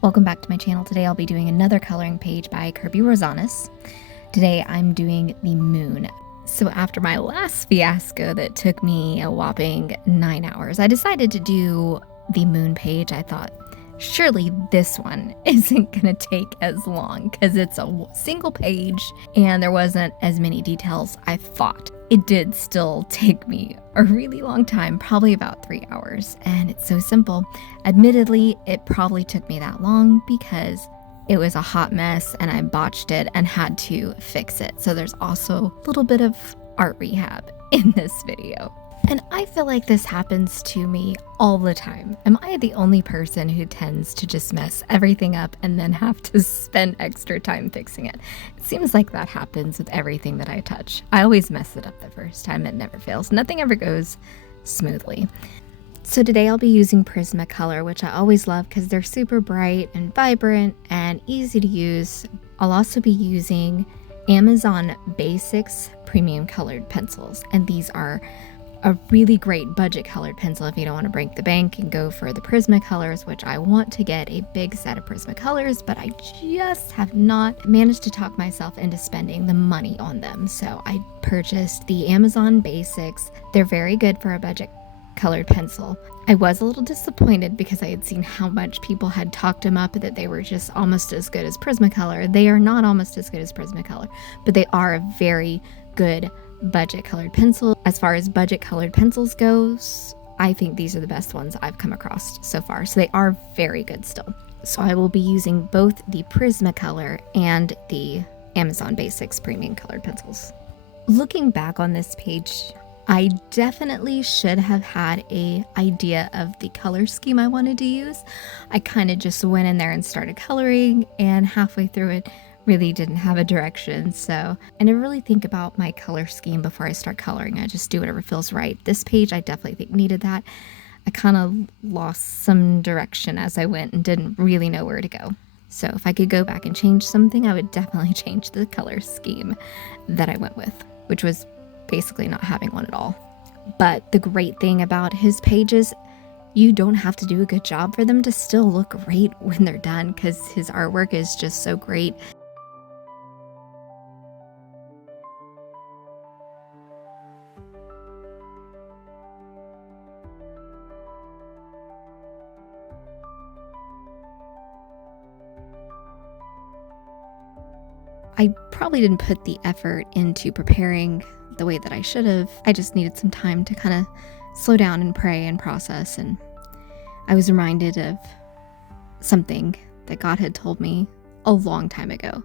Welcome back to my channel. Today I'll be doing another coloring page by Kerby Rosanes. Today I'm doing the moon. So after my last fiasco that took me a whopping 9 hours, I decided to do the moon page. I thought, surely this one isn't gonna take as long because it's a single page and there wasn't as many details I thought. It did still take me a really long time, probably about 3 hours, and it's so simple. Admittedly, it probably took me that long because it was a hot mess and I botched it and had to fix it. So there's also a little bit of art rehab in this video. And I feel like this happens to me all the time. Am I the only person who tends to just mess everything up and then have to spend extra time fixing it? It seems like that happens with everything that I touch. I always mess it up the first time. It never fails. Nothing ever goes smoothly. So today I'll be using Prismacolor, which I always love because they're super bright and vibrant and easy to use. I'll also be using Amazon Basics premium colored pencils, and these are a really great budget colored pencil if you don't want to break the bank and go for the Prismacolors, which I want to get a big set of Prismacolors, but I just have not managed to talk myself into spending the money on them. So I purchased the Amazon Basics. They're very good for a budget colored pencil. I was a little disappointed because I had seen how much people had talked them up, that they were just almost as good as Prismacolor. They are not almost as good as Prismacolor, but they are a very good budget colored pencil. As far as budget colored pencils goes, I think these are the best ones I've come across so far. So they are very good still. So I will be using both the Prismacolor and the Amazon Basics premium colored pencils. Looking back on this page, I definitely should have had an idea of the color scheme I wanted to use. I kind of just went in there and started coloring, and halfway through it really didn't have a direction. So I never really think about my color scheme before I start coloring. I just do whatever feels right. This page I definitely think needed that. I kind of lost some direction as I went and didn't really know where to go. So if I could go back and change something, I would definitely change the color scheme that I went with, which was basically not having one at all. But the great thing about his pages, you don't have to do a good job for them to still look great when they're done, because his artwork is just so great. I probably didn't put the effort into preparing the way that I should have. I just needed some time to kind of slow down and pray and process. And I was reminded of something that God had told me a long time ago.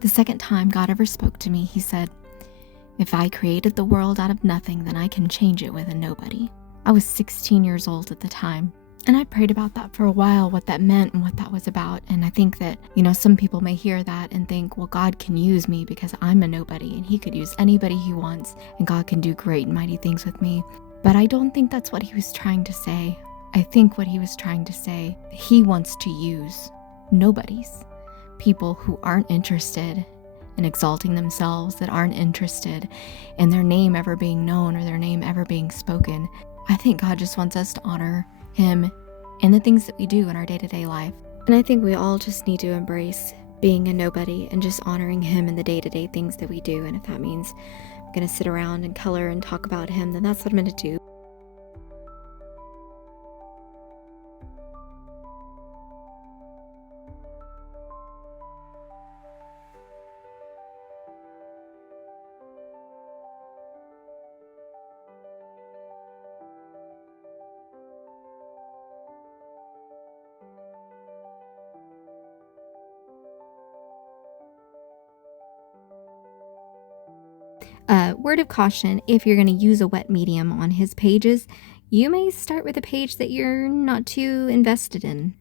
The second time God ever spoke to me, he said, "If I created the world out of nothing, then I can change it with a nobody." I was 16 years old at the time. And I prayed about that for a while, what that meant and what that was about. And I think that, some people may hear that and think, well, God can use me because I'm a nobody and he could use anybody he wants and God can do great and mighty things with me. But I don't think that's what he was trying to say. I think what he was trying to say, he wants to use nobodies, people who aren't interested in exalting themselves, that aren't interested in their name ever being known or their name ever being spoken. I think God just wants us to honor him in the things that we do in our day-to-day life. And I think we all just need to embrace being a nobody and just honoring him in the day-to-day things that we do. And if that means I'm going to sit around and color and talk about him, then that's what I'm going to do. Word of caution, if you're going to use a wet medium on his pages, you may start with a page that you're not too invested in.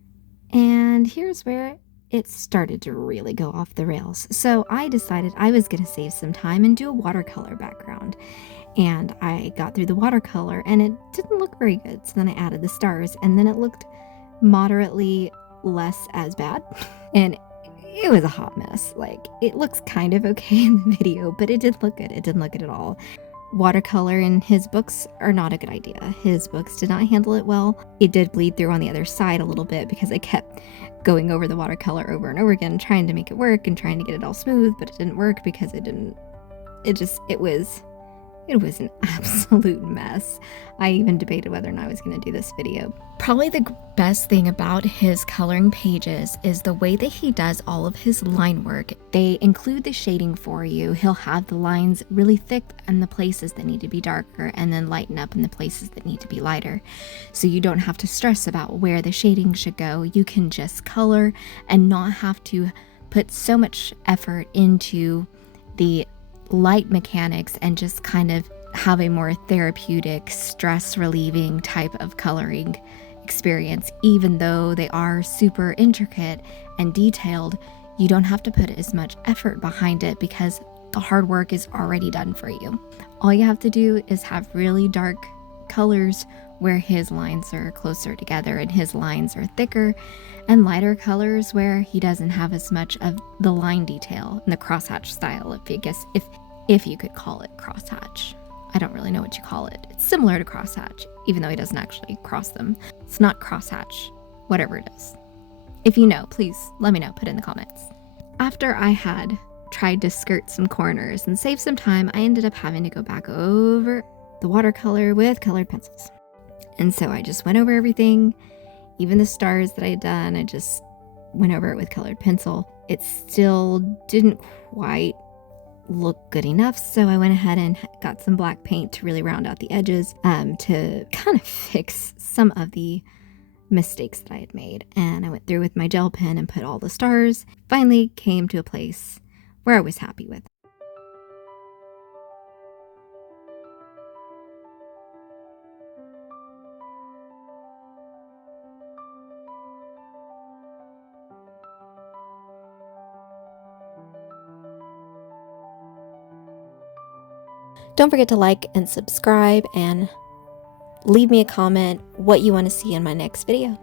And here's where it started to really go off the rails. So I decided I was going to save some time and do a watercolor background. And I got through the watercolor and it didn't look very good. So then I added the stars and then it looked moderately less as bad. And it was a hot mess. Like, it looks kind of okay in the video, but it didn't look good. It didn't look good at all. watercolor in his books are not a good idea. His books did not handle it well. It did bleed through on the other side a little bit because I kept going over the watercolor over and over again, trying to make it work and trying to get it all smooth, but it didn't work because it was an absolute mess. I even debated whether or not I was going to do this video. Probably the best thing about his coloring pages is the way that he does all of his line work. They include the shading for you. He'll have the lines really thick in the places that need to be darker and then lighten up in the places that need to be lighter. So you don't have to stress about where the shading should go. You can just color and not have to put so much effort into the light mechanics and just kind of have a more therapeutic, stress relieving type of coloring experience. Even though they are super intricate and detailed, you don't have to put as much effort behind it because the hard work is already done for you. All you have to do is have really dark colors where his lines are closer together and his lines are thicker, and lighter colors where he doesn't have as much of the line detail in the crosshatch style, if you could call it crosshatch. I don't really know what you call it. It's similar to crosshatch, even though he doesn't actually cross them. It's not crosshatch, whatever it is. If you know, please let me know, put it in the comments. After I had tried to skirt some corners and save some time, I ended up having to go back over the watercolor with colored pencils. And so I just went over everything, even the stars that I had done, I just went over it with colored pencil. It still didn't quite look good enough, so I went ahead and got some black paint to really round out the edges to kind of fix some of the mistakes that I had made. And I went through with my gel pen and put all the stars. Finally came to a place where I was happy with. Don't forget to like and subscribe and leave me a comment what you want to see in my next video.